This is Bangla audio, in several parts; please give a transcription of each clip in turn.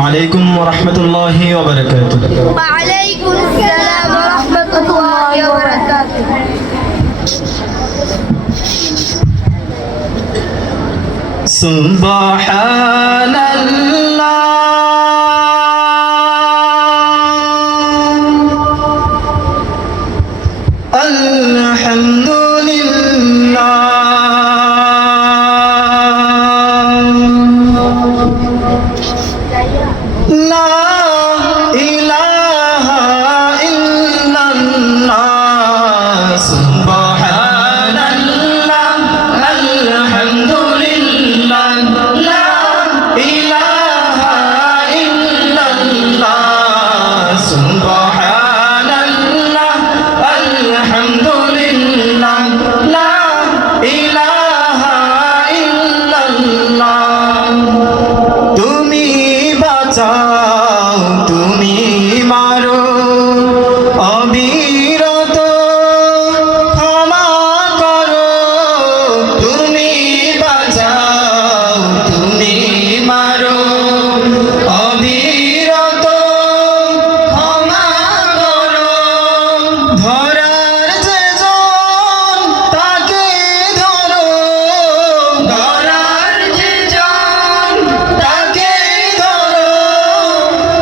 عليكم ورحمة الله وبركاته. وعليكم السلام ورحمة الله وبركاته. سبحان الله الحمد لا إله إلا الله سبحان الله الحمد لله لا إله إلا الله سبحان الله الحمد لله لا إله إلا الله তুমি বাঁচাও তুমি মারো অবিরত ক্ষমা করো তুমি বাঁচাও তুমি মারো অবিরত ক্ষমা করো ধরার যে জন তাকে ধরো ধরার যে জন তাকে ধরো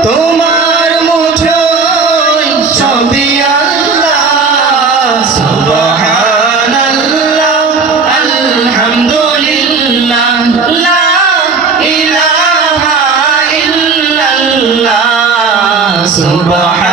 তোমার মুঠোয় সবই আল্লাহ সুবহানাল্লাহ আলহামদুলিল্লাহ লা ইলাহা ইল্লাল্লাহ সুবহানাল্লাহ